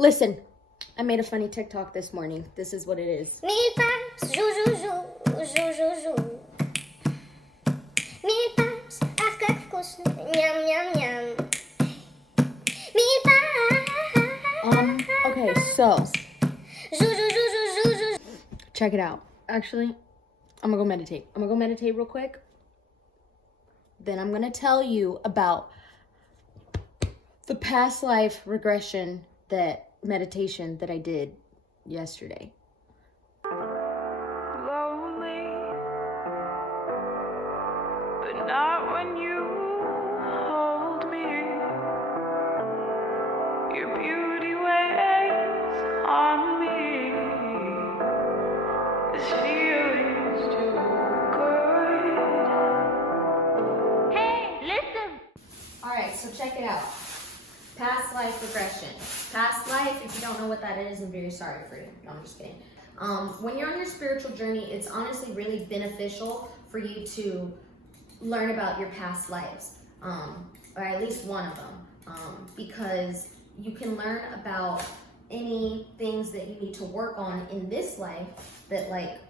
Listen, I made a funny TikTok this morning. This is what it is. Mille pipes, jou, jou, jou, jou, jou, jou. Mille pipes, afkijk kosten, yum, yum, yum. Mille pipes. Okay, so Jou, jou, jou, jou, jou, jou. check it out. Actually, I'm gonna go meditate. I'm gonna go meditate real quick. Then I'm gonna tell you about the past life regression meditation that I did yesterday. Lonely, but not when you hold me. Your beauty weighs on me. This feeling's too good. Hey, listen. All right, so check it out. Past life regression. Past life, if you don't know what that is, I'm very sorry for you. No, I'm just kidding. When you're on your spiritual journey, it's honestly really beneficial for you to learn about your past lives, or at least one of them, because you can learn about any things that you need to work on in this life that like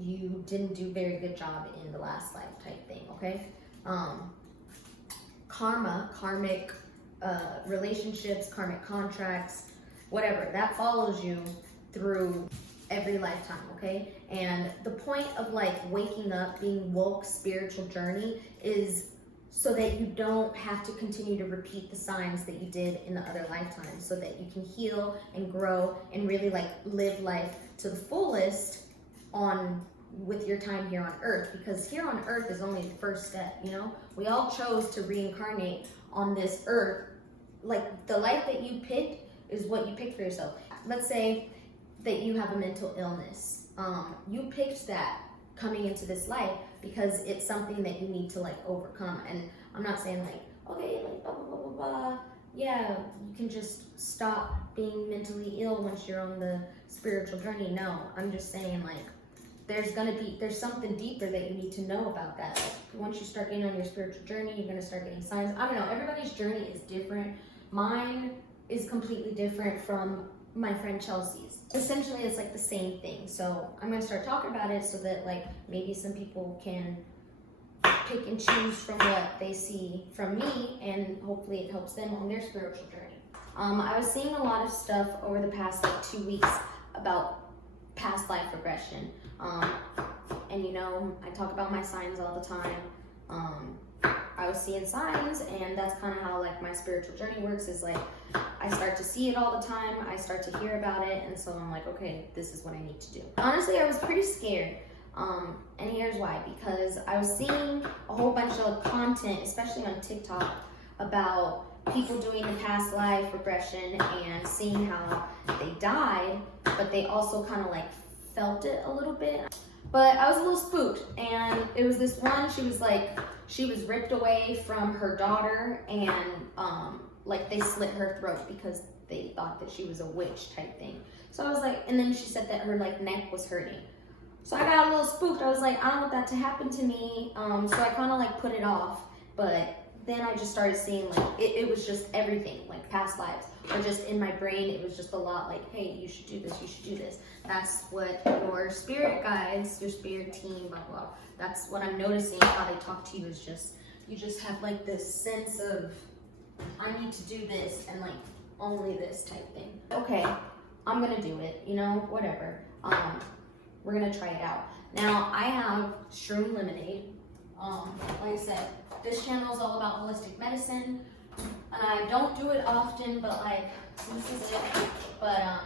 you didn't do very good job in the last life type thing, okay? Karmic relationships, karmic contracts, whatever, that follows you through every lifetime, okay? And the point of like waking up, being woke spiritual journey is so that you don't have to continue to repeat the signs that you did in the other lifetimes, so that you can heal and grow and really like live life to the fullest with your time here on earth, because here on earth is only the first step, you know? We all chose to reincarnate on this earth. Like the life that you picked is what you picked for yourself. Let's say that you have a mental illness. You picked that coming into this life because it's something that you need to like overcome. And I'm not saying like, okay, like blah, blah, blah, blah, blah. Yeah, you can just stop being mentally ill once you're on the spiritual journey. No, I'm just saying like, there's something deeper that you need to know about that. Like, once you start getting on your spiritual journey, you're gonna start getting signs. I don't know, everybody's journey is different. Mine is completely different from my friend Chelsea's. Essentially, it's like the same thing. So I'm gonna start talking about it so that like maybe some people can pick and choose from what they see from me, and hopefully it helps them on their spiritual journey. I was seeing a lot of stuff over the past like 2 weeks about past life regression. And you know, I talk about my signs all the time. I was seeing signs, and that's kind of how like my spiritual journey works, is like I start to see it all the time, I start to hear about it, and so I'm like, okay, this is what I need to do. Honestly, I was pretty scared, and here's why. Because I was seeing a whole bunch of content, especially on TikTok, about people doing the past life regression and seeing how they died, but they also kind of like felt it a little bit. But I was a little spooked, and it was this one, she was ripped away from her daughter, and like they slit her throat because they thought that she was a witch type thing. So I was like, and then she said that her like neck was hurting. So I got a little spooked. I was like, I don't want that to happen to me. So I kind of like put it off, but then I just started seeing like, it was just everything, like past lives, or just in my brain, it was just a lot like, hey, you should do this, you should do this. That's what your spirit guides, your spirit team, blah, blah. That's what I'm noticing, how they talk to you is just, you just have like this sense of, I need to do this and like only this type thing. Okay, I'm gonna do it, you know, whatever. We're gonna try it out. Now, I have shroom lemonade. Like I said, this channel is all about holistic medicine. And I don't do it often, but like, this is it. But I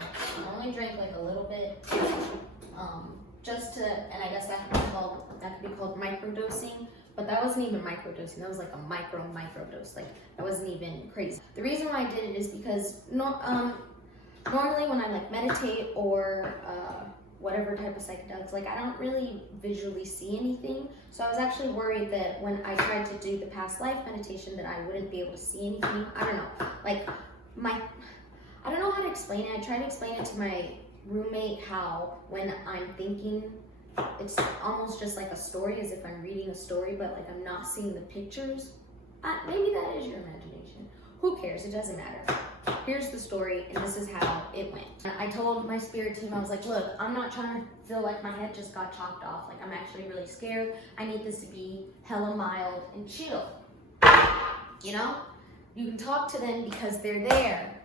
only drink like a little bit, just to, and I guess that could be called microdosing. But that wasn't even microdosing. That was like a micro dose. Like that wasn't even crazy. The reason why I did it is because normally when I like meditate or whatever type of psychedelics, like I don't really visually see anything. So I was actually worried that when I tried to do the past life meditation that I wouldn't be able to see anything. I don't know, like I don't know how to explain it. I tried to explain it to my roommate how when I'm thinking, it's almost just like a story, as if I'm reading a story, but like I'm not seeing the pictures. Maybe that is your imagination. Who cares? It doesn't matter. here's the story, and this is how it went. I told my spirit team, I was like, look, I'm not trying to feel like my head just got chopped off. Like, I'm actually really scared. I need this to be hella mild and chill. You know? You can talk to them because they're there.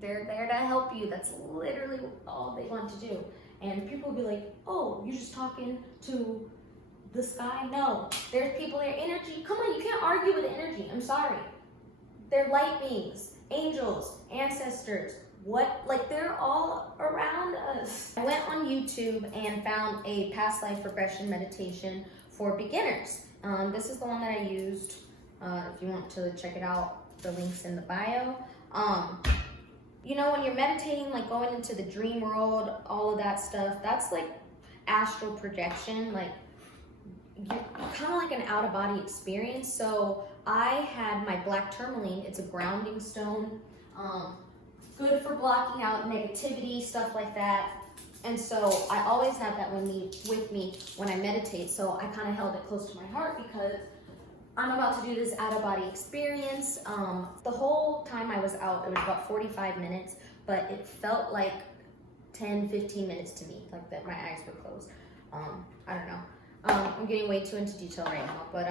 They're there to help you. That's literally all they want to do. And people will be like, oh, you're just talking to the sky? No. There's people, their energy. Come on, you can't argue with energy. I'm sorry. They're light beings, angels, ancestors. What? Like, they're all around us. I went on YouTube and found a past life regression meditation for beginners. This is the one that I used. If you want to check it out, the link's in the bio. You know, when you're meditating, like going into the dream world, all of that stuff, that's like astral projection. Like, you're kind of like an out-of-body experience. So I had my black tourmaline. It's a grounding stone, good for blocking out negativity, stuff like that. And so I always have that with me when I meditate. So I kind of held it close to my heart because I'm about to do this out-of-body experience. The whole time I was out, it was about 45 minutes, but it felt like 10, 15 minutes to me, like that my eyes were closed. I don't know. I'm getting way too into detail right now, but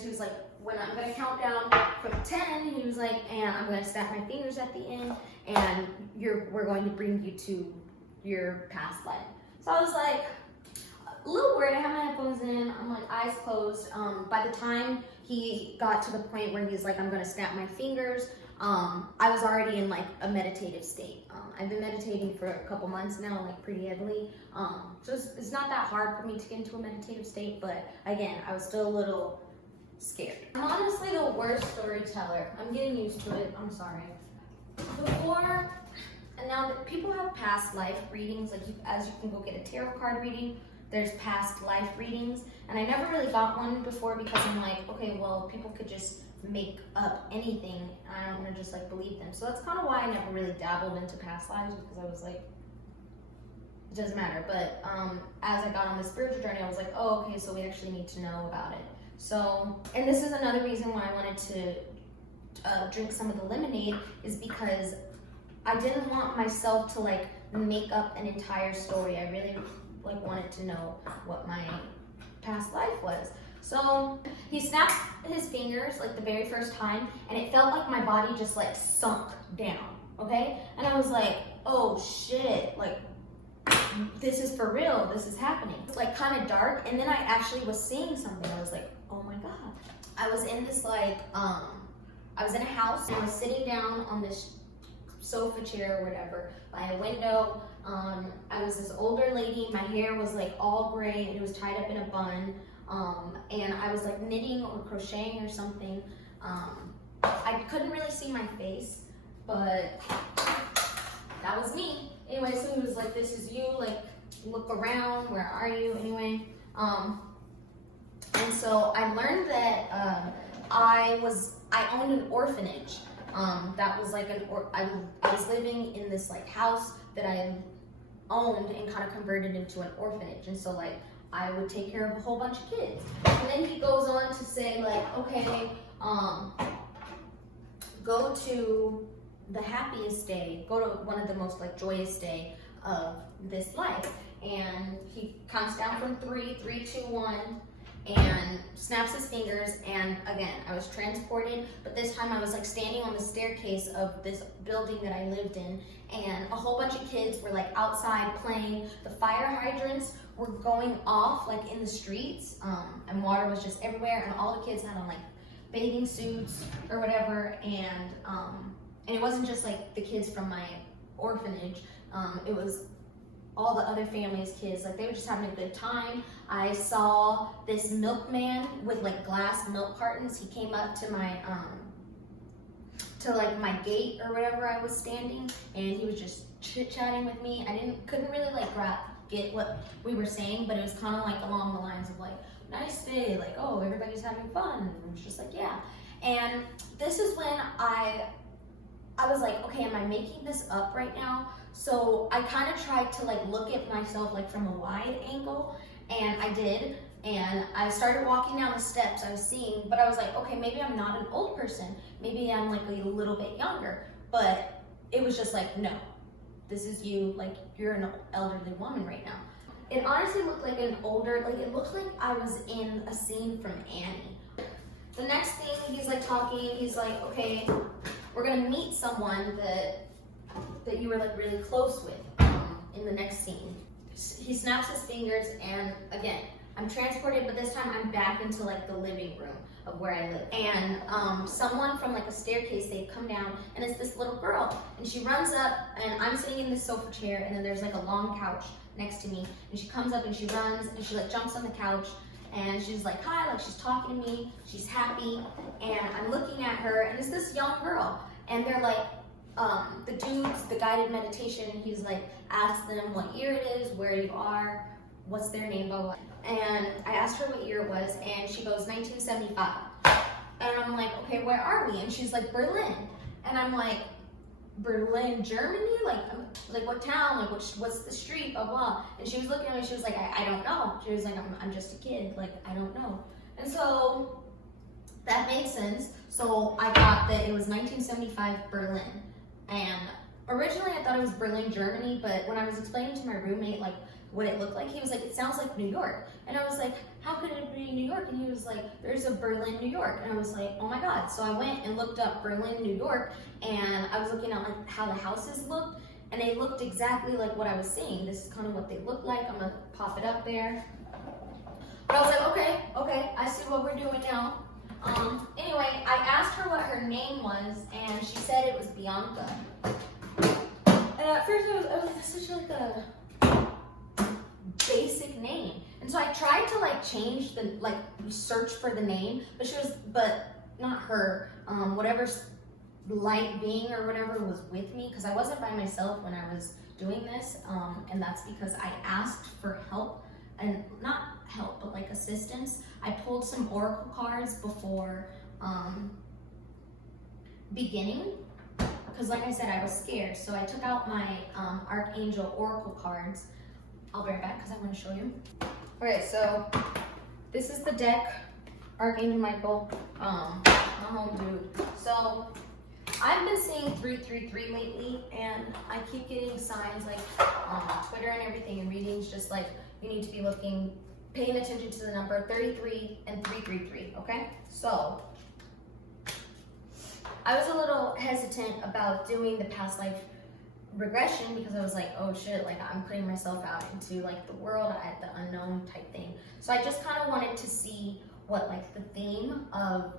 he was like, when I'm gonna count down from 10, he was like, and I'm gonna snap my fingers at the end, and we're going to bring you to your past life. So I was like, a little weird. I have my headphones in, I'm like eyes closed. By the time he got to the point where he's like, I'm gonna snap my fingers, I was already in like a meditative state. I've been meditating for a couple months now, like pretty heavily. So it's not that hard for me to get into a meditative state, but again, I was still a little scared. I'm honestly the worst storyteller. I'm getting used to it, I'm sorry. Before, and now that people have past life readings, like as you can go get a tarot card reading, there's past life readings, and I never really got one before because I'm like, okay, well, people could just make up anything. I don't want to just like believe them. So that's kind of why I never really dabbled into past lives, because I was like, it doesn't matter. But as I got on the spiritual journey, I was like, oh, okay, so we actually need to know about it. So, and this is another reason why I wanted to drink some of the lemonade, is because I didn't want myself to like make up an entire story. I really like wanted to know what my past life was. So he snapped his fingers like the very first time, and it felt like my body just like sunk down, okay? And I was like, oh shit, like this is for real, this is happening. It's like kind of dark, and then I actually was seeing something. I was like, oh my God. I was in this like, I was in a house, and I was sitting down on this sofa chair or whatever by a window. I was this older lady, my hair was like all gray, and it was tied up in a bun. And I was like knitting or crocheting or something. I couldn't really see my face, but that was me. Anyway, so he was like, this is you, like, look around, where are you, anyway. And so I learned that I owned an orphanage. That was like I was living in this like house that I owned and kind of converted into an orphanage. And so like, I would take care of a whole bunch of kids. And then he goes on to say like, okay, go to the happiest day, go to one of the most like joyous day of this life. And he counts down from 3, 3, 2, 1, and snaps his fingers. And again, I was transported, but this time I was like standing on the staircase of this building that I lived in, and a whole bunch of kids were like outside playing. The fire hydrants were going off like in the streets, and water was just everywhere, and all the kids had on like bathing suits or whatever. And it wasn't just like the kids from my orphanage, it was all the other families' kids. Like, they were just having a good time. I saw this milkman with like glass milk cartons. He came up to my my gate or whatever I was standing, and he was just chit-chatting with me. I couldn't really like get what we were saying, but it was kind of like along the lines of like, nice day, like, oh, everybody's having fun. And it was just like, yeah. And this is when I was like, okay, am I making this up right now? So I kind of tried to like look at myself like from a wide angle, and I did. And I started walking down the steps I was seeing, but I was like, okay, maybe I'm not an old person. Maybe I'm like a little bit younger. but it was just like, no, this is you, like you're an elderly woman right now. It honestly looked like an older, like it looked like I was in a scene from Annie. The next thing, he's like talking, he's like, okay, we're gonna meet someone that you were like really close with in the next scene. He snaps his fingers, and again, I'm transported, but this time I'm back into like the living room of where I live. And someone from like a staircase, they come down, and it's this little girl, and she runs up, and I'm sitting in this sofa chair, and then there's like a long couch next to me, and she comes up and she runs and she like jumps on the couch, and she's like, hi, like she's talking to me, she's happy, and I'm looking at her, and it's this young girl, and they're like, the dudes, the guided meditation, he's like, ask them what year it is, where you are, what's their name, blah, blah. And I asked her what year it was, and she goes, 1975. And I'm like, okay, where are we? And she's like, Berlin. And I'm like, Berlin, Germany? Like what town? Like what's the street? Blah, blah. And she was looking at me, she was like, I don't know. She was like, I'm just a kid, like, I don't know. And so that made sense. So I got that it was 1975 Berlin. And originally I thought it was Berlin, Germany, but when I was explaining to my roommate like what it looked like, he was like, it sounds like New York. And I was like, how could it be New York? And he was like, there's a Berlin, New York. And I was like, oh my God. So I went and looked up Berlin, New York, and I was looking at like how the houses looked, and they looked exactly like what I was seeing. This is kind of what they look like. I'm gonna pop it up there. But I was like, okay, I see what we're doing now. Anyway, I asked her what her name was, and she said it was Bianca. And at first I was like, that's such like a basic name. And so I tried to like change the, like search for the name, but not her, whatever light being or whatever was with me, because I wasn't by myself when I was doing this, and that's because I asked for help, and not help, but like assistance. I pulled some oracle cards before beginning, because like I said, I was scared. So I took out my Archangel oracle cards. I'll be right back because I want to show you. Okay, so this is the deck, Archangel Michael, my home dude. So I've been seeing 333 lately, and I keep getting signs like on Twitter and everything, and readings just like you need to be paying attention to the number 33 and 333, okay? So I was a little hesitant about doing the past life regression because I was like, oh shit, like I'm putting myself out into like the world at the unknown type thing. So I just kind of wanted to see what like the theme of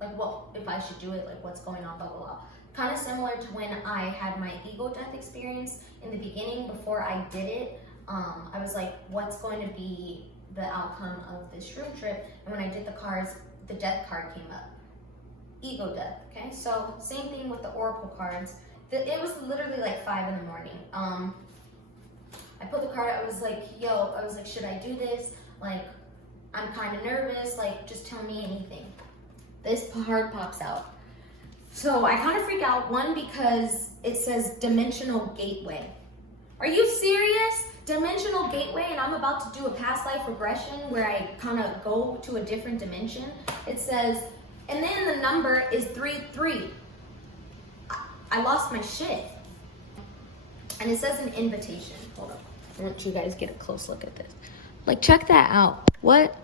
like what if I should do it, like what's going on, blah blah blah. Kind of similar to when I had my ego death experience in the beginning before I did it. I was like, what's going to be the outcome of this room trip? And when I did the cards, the death card came up, ego death. Okay, so same thing with the oracle cards. It was literally like 5 in the morning. I put the card out, I was like, should I do this? Like, I'm kind of nervous, like, just tell me anything. This card pops out. So I kind of freak out, one, because it says dimensional gateway. Are you serious? Dimensional gateway, and I'm about to do a past life regression where I kind of go to a different dimension. It says, and then the number is 33. I lost my shit. And it says an invitation. Hold up. I want you guys to get a close look at this. Like, check that out. What?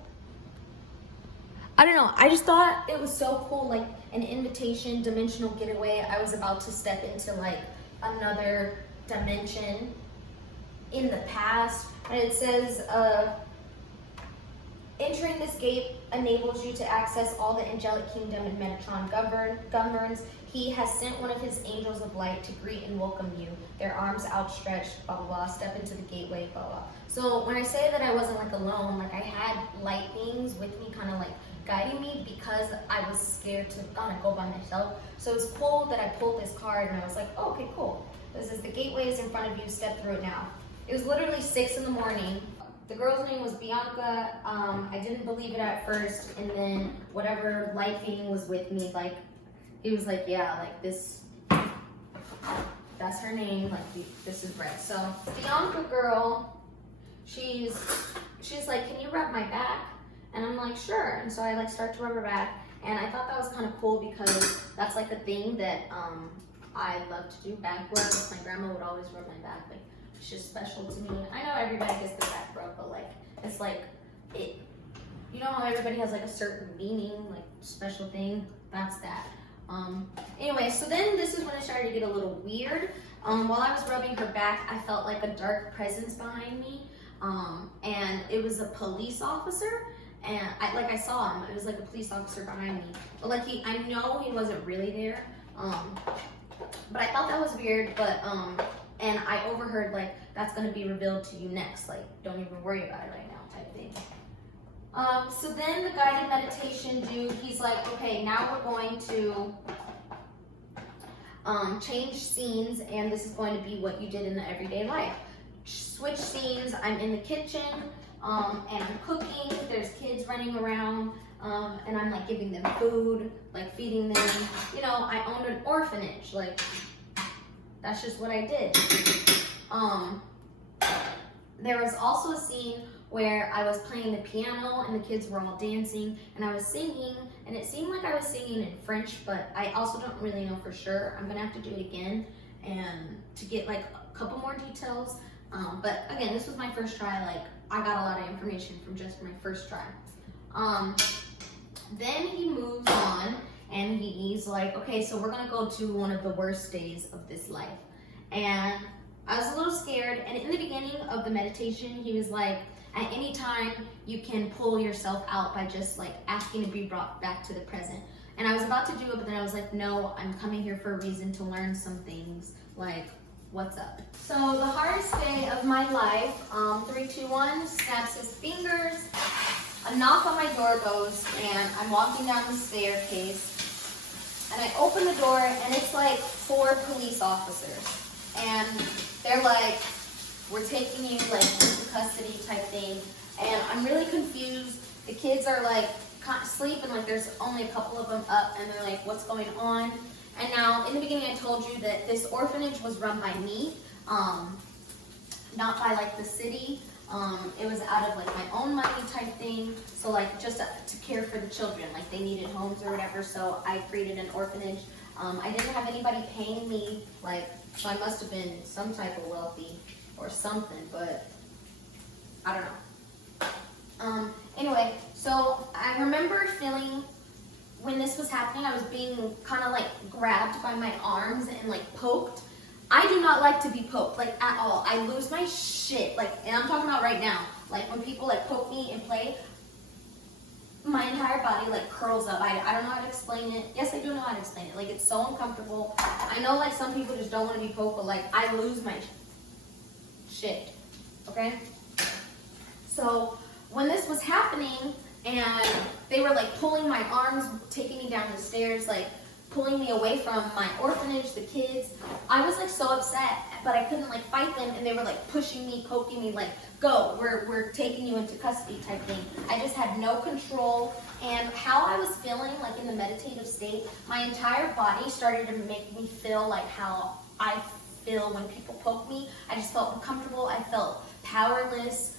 I don't know. I just thought it was so cool. Like, an invitation, dimensional getaway. I was about to step into, like, another dimension in the past. And it says, entering this gate enables you to access all the angelic kingdom and Metatron governs. He has sent one of his angels of light to greet and welcome you. Their arms outstretched, blah, blah, blah. Step into the gateway, blah, blah. So when I say that I wasn't like alone, like I had light beings with me kind of like guiding me because I was scared to kind of go by myself. So it's cool that I pulled this card and I was like, oh, okay, cool. This is the gateway is in front of you, step through it now. It was literally 6 in the morning. The girl's name was Bianca. I didn't believe it at first, and then whatever light being was with me, like, he was like, yeah, like this, that's her name, like this is right. So Bianca girl, she's like, can you rub my back? And I'm like, sure. And so I like start to rub her back, And I thought that was kind of cool because that's like a thing that I love to do. Back rubs. My grandma would always rub my back. Like, it's just special to me. I know everybody gets the back rub, but like, it's like, it, you know how everybody has like a certain meaning, like special thing? That's that. Anyway, so then this is when it started to get a little weird. While I was rubbing her back, I felt like a dark presence behind me. And it was a police officer. And I saw him. It was like a police officer behind me. But like I know he wasn't really there. But I thought that was weird. But and I overheard like, that's gonna be revealed to you next. Like, don't even worry about it right now, type thing. So then the guided meditation dude, he's like, okay, now we're going to change scenes, and this is going to be what you did in the everyday life. Switch scenes. I'm in the kitchen. And I'm cooking, there's kids running around, and I'm like giving them food, like feeding them. You know, I owned an orphanage, like, that's just what I did. There was also a scene where I was playing the piano and the kids were all dancing and I was singing, and it seemed like I was singing in French, but I also don't really know for sure. I'm gonna have to do it again and to get like a couple more details. But again, this was my first try. Like, I got a lot of information from just my first try. Then he moves on and he's like, okay, so we're gonna go to one of the worst days of this life. And I was a little scared. And in the beginning of the meditation, he was like, at any time you can pull yourself out by just like asking to be brought back to the present. And I was about to do it, but then I was like, no, I'm coming here for a reason, to learn some things. Like, what's up? So the hardest day of my life, 3, 2, 1, snaps his fingers, a knock on my door goes, and I'm walking down the staircase, and I open the door, and it's like 4 police officers, and they're like, we're taking you like into custody type thing, and I'm really confused. The kids are like asleep, and like there's only a couple of them up, and they're like, what's going on? And now, in the beginning, I told you that this orphanage was run by me, not by like the city. It was out of like my own money type thing. So like just to care for the children, like they needed homes or whatever. So I created an orphanage. I didn't have anybody paying me, like, so I must have been some type of wealthy or something, but I don't know. Anyway, so I remember feeling, when this was happening, I was being kind of like grabbed by my arms and like poked. I do not like to be poked, like at all. I lose my shit, like, and I'm talking about right now. Like when people like poke me and play, my entire body like curls up. I don't know how to explain it. Yes, I do know how to explain it. Like, it's so uncomfortable. I know like some people just don't want to be poked, but like I lose my shit, okay? So when this was happening, and they were like pulling my arms, taking me down the stairs, like pulling me away from my orphanage, the kids. I was like so upset, but I couldn't like fight them, and they were like pushing me, poking me, like, go, we're taking you into custody type thing. I just had no control, and how I was feeling like in the meditative state, my entire body started to make me feel like how I feel when people poke me. I just felt uncomfortable. I felt powerless.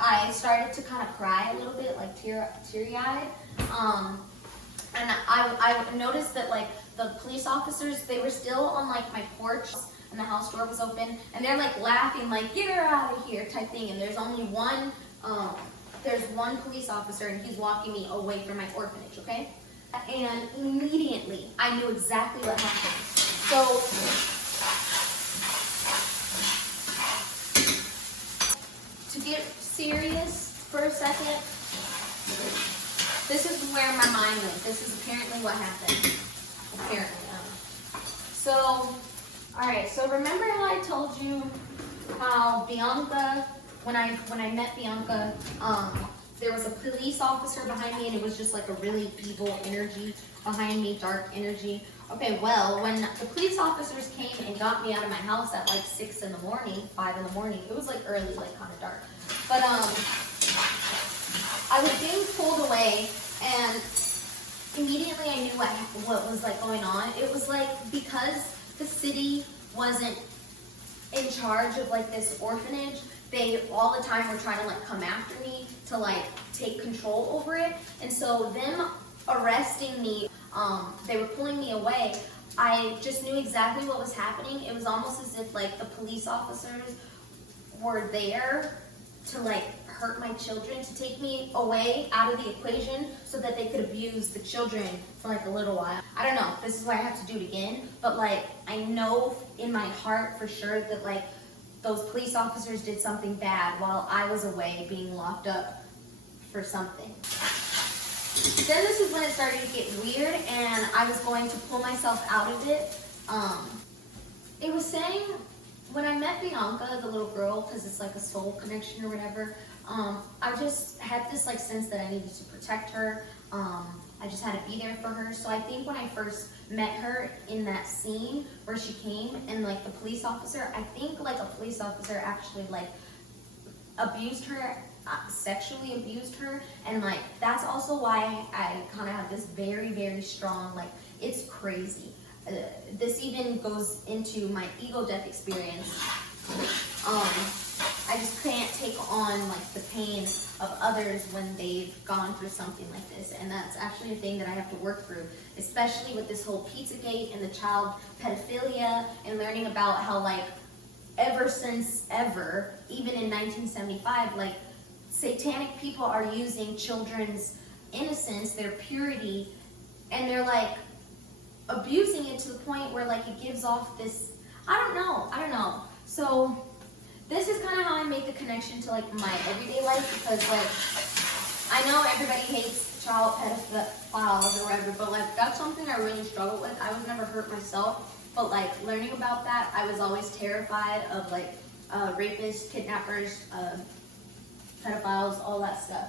I started to kind of cry a little bit, like teary-eyed. And I noticed that like the police officers, they were still on like my porch, and the house door was open, and they're like laughing, like, you're out of here type thing. And there's only one, there's one police officer, and he's walking me away from my orphanage, okay? And immediately I knew exactly what happened. So to get serious for a second, this is where my mind went. This is apparently what happened. Apparently. So, alright, so remember how I told you how Bianca, when I met Bianca, there was a police officer behind me, and it was just like a really evil energy behind me, dark energy. Okay, well, when the police officers came and got me out of my house at like 6 in the morning, 5 in the morning, it was like early, like kind of dark. But I was being pulled away, and immediately I knew what was like going on. It was like, because the city wasn't in charge of like this orphanage, they all the time were trying to like come after me to like take control over it. And so them arresting me, they were pulling me away, I just knew exactly what was happening. It was almost as if like the police officers were there to like hurt my children, to take me away out of the equation so that they could abuse the children for like a little while. I don't know, this is why I have to do it again, but like I know in my heart for sure that like those police officers did something bad while I was away being locked up for something. Then this is when it started to get weird and I was going to pull myself out of it. It was saying, when I met Bianca, the little girl, because it's like a soul connection or whatever, I just had this like sense that I needed to protect her. I just had to be there for her. So I think when I first met her in that scene where she came and like the police officer, I think like a police officer actually like abused her, sexually abused her, and like that's also why I kind of have this very, very strong, like it's crazy. This even goes into my ego death experience. I just can't take on like the pain of others when they've gone through something like this, and that's actually a thing that I have to work through, especially with this whole Pizzagate and the child pedophilia, and learning about how like ever since ever, even in 1975, like satanic people are using children's innocence, their purity, and they're like abusing it to the point where like it gives off this, I don't know. So this is kind of how I make the connection to like my everyday life, because like I know everybody hates child pedophiles or whatever, but like that's something I really struggle with. I was never hurt myself, but like learning about that, I was always terrified of like rapists, kidnappers, pedophiles, all that stuff.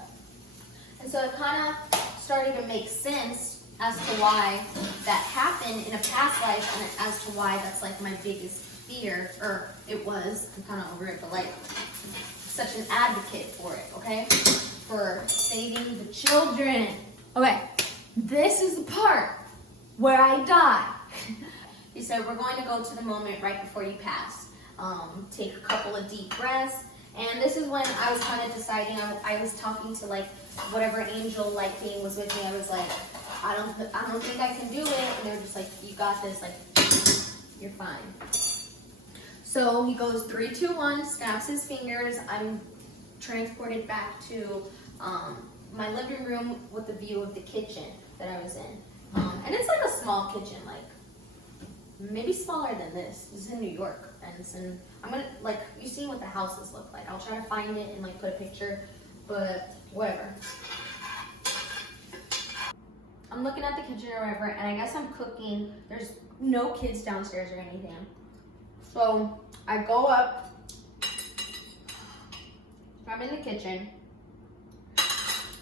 And so it kind of started to make sense as to why that happened in a past life, and as to why that's like my biggest fear, or it was, I'm kind of over it, but like such an advocate for it, okay? For saving the children. Okay, this is the part where I die. He said, we're going to go to the moment right before you pass. Take a couple of deep breaths. And this is when I was kind of deciding, I was talking to like whatever angel like being was with me. I was like, I don't think I can do it. And they were just like, you got this, like, you're fine. So he goes 3, 2, 1, snaps his fingers. I'm transported back to my living room with the view of the kitchen that I was in. And it's like a small kitchen, like maybe smaller than this. This is in New York, and it's in, I'm gonna, like, you see what the houses look like. I'll try to find it and like put a picture, but whatever. I'm looking at the kitchen or whatever, and I guess I'm cooking. There's no kids downstairs or anything. So I go up, I'm in the kitchen,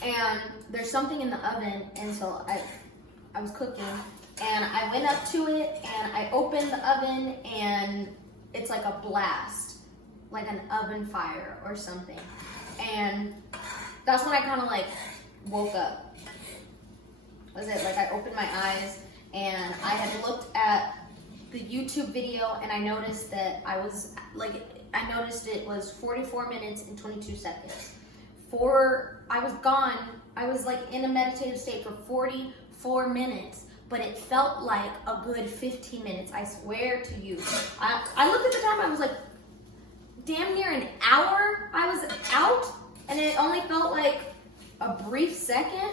and there's something in the oven, and so I was cooking, and I went up to it, and I opened the oven, and it's like a blast, like an oven fire or something. And that's when I kind of like woke up. Was it like I opened my eyes, and I had looked at the YouTube video, and I noticed that I noticed it was 44 minutes and 22 seconds. I was gone, I was like in a meditative state for 44 minutes, but it felt like a good 15 minutes, I swear to you. I looked at the time, I was like, damn near an hour I was out, and it only felt like a brief second.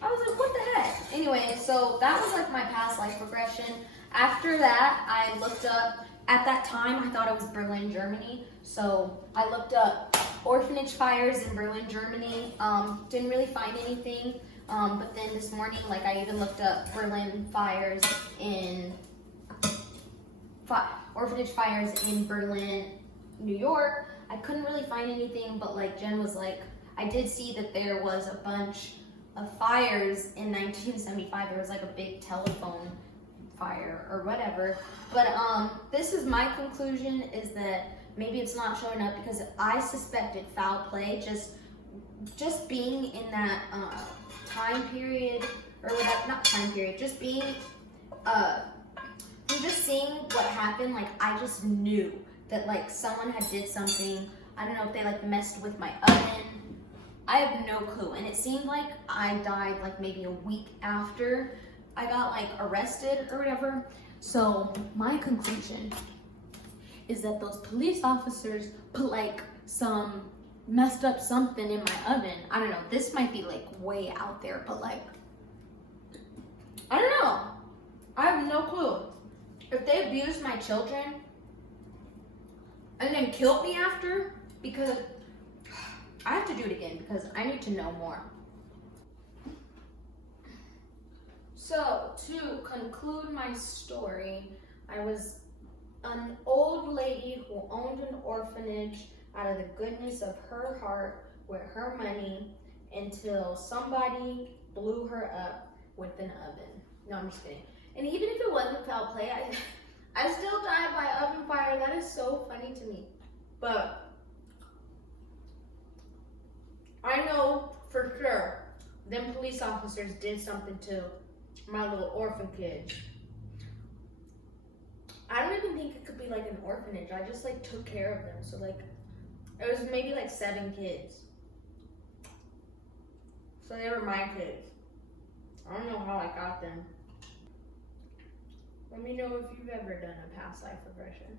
I was like, what the heck? Anyway, so that was like my past life regression. After that, I looked up, at that time, I thought it was Berlin, Germany. So I looked up orphanage fires in Berlin, Germany. Didn't really find anything. But then this morning, like I even looked up Berlin fires in, orphanage fires in Berlin, New York. I couldn't really find anything, but like Jen was like, I did see that there was a bunch of fires in 1975. There was like a big telephone fire or whatever. But this is my conclusion, is that maybe it's not showing up because I suspected foul play, just being in that time period, or whatever, not time period, just being, just seeing what happened, like I just knew that like someone had did something. I don't know if they like messed with my oven, I have no clue. And it seemed like I died like maybe a week after I got like arrested or whatever. So my conclusion is that those police officers put like some messed up something in my oven. I don't know. This might be like way out there, but like, I don't know. I have no clue. If they abused my children and then killed me after, because I have to do it again because I need to know more. So to conclude my story, I was an old lady who owned an orphanage out of the goodness of her heart with her money until somebody blew her up with an oven. No, I'm just kidding. And even if it wasn't foul play, I still died by oven fire. That is so funny to me. But I know for sure them police officers did something to my little orphan kids. I don't even think it could be like an orphanage. I just like took care of them. So like, it was maybe like 7 kids. So they were my kids. I don't know how I got them. Let me know if you've ever done a past life regression.